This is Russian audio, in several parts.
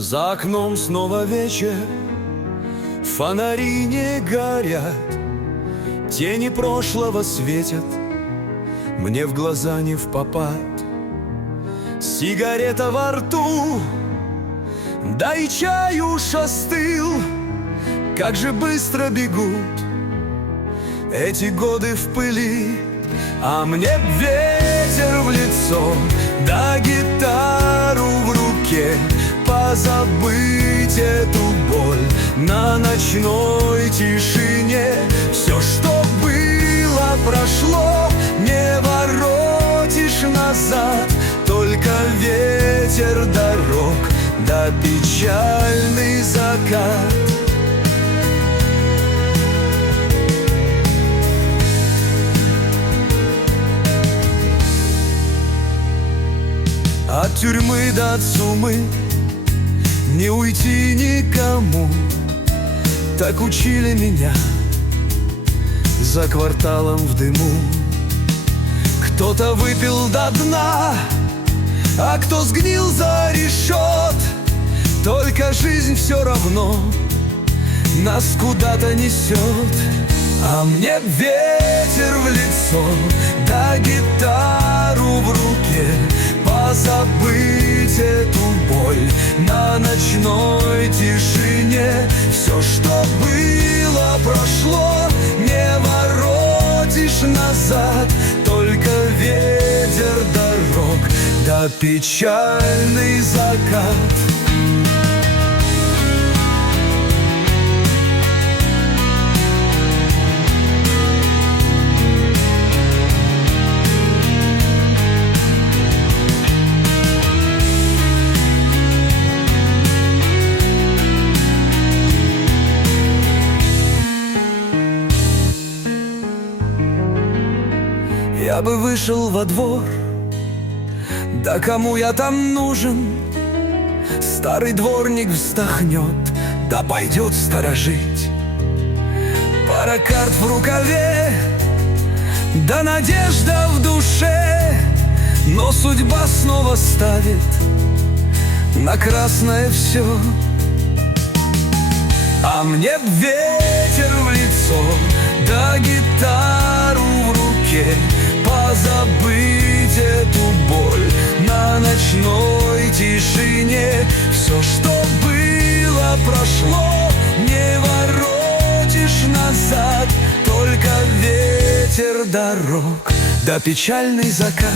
За окном снова вечер, фонари не горят, тени прошлого светят мне в глаза не впопад. Сигарета во рту, да и чай уж остыл. Как же быстро бегут эти годы в пыли, а мне ветер в лицо, да гитару в руке. Позабыть эту боль на ночной тишине. Все, что было, прошло, не воротишь назад. Только ветер дорог, да печальный закат. От тюрьмы до сумы не уйти никому. Так учили меня за кварталом в дыму. Кто-то выпил до дна, а кто сгнил за решет. Только жизнь все равно нас куда-то несет. А мне ветер в лицо, да гитару в руке. Позабыть эту боль на ночной тишине. Все, что было, прошло, не воротишь назад. Только ветер дорог, да печальный закат. Я бы вышел во двор, да кому я там нужен? Старый дворник вздохнет, да пойдет сторожить. Пара карт в рукаве, да надежда в душе. Но судьба снова ставит на красное все. А мне ветер в лицо, да гитару в руке. Позабыть эту боль на ночной тишине. Все, что было, прошло, не воротишь назад. Только ветер дорог, да печальный закат.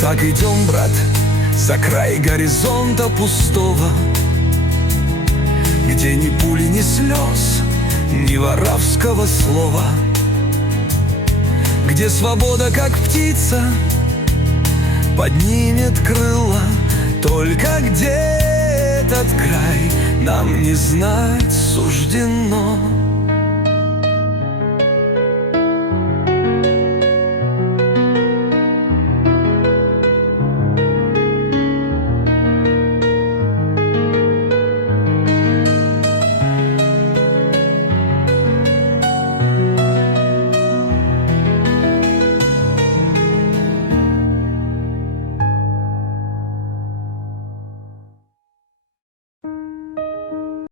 Так идем, брат, за край горизонта пустого, где ни пули, ни слез, ни воровского слова. Где свобода, как птица, поднимет крыла. Только где этот край нам не знать суждено.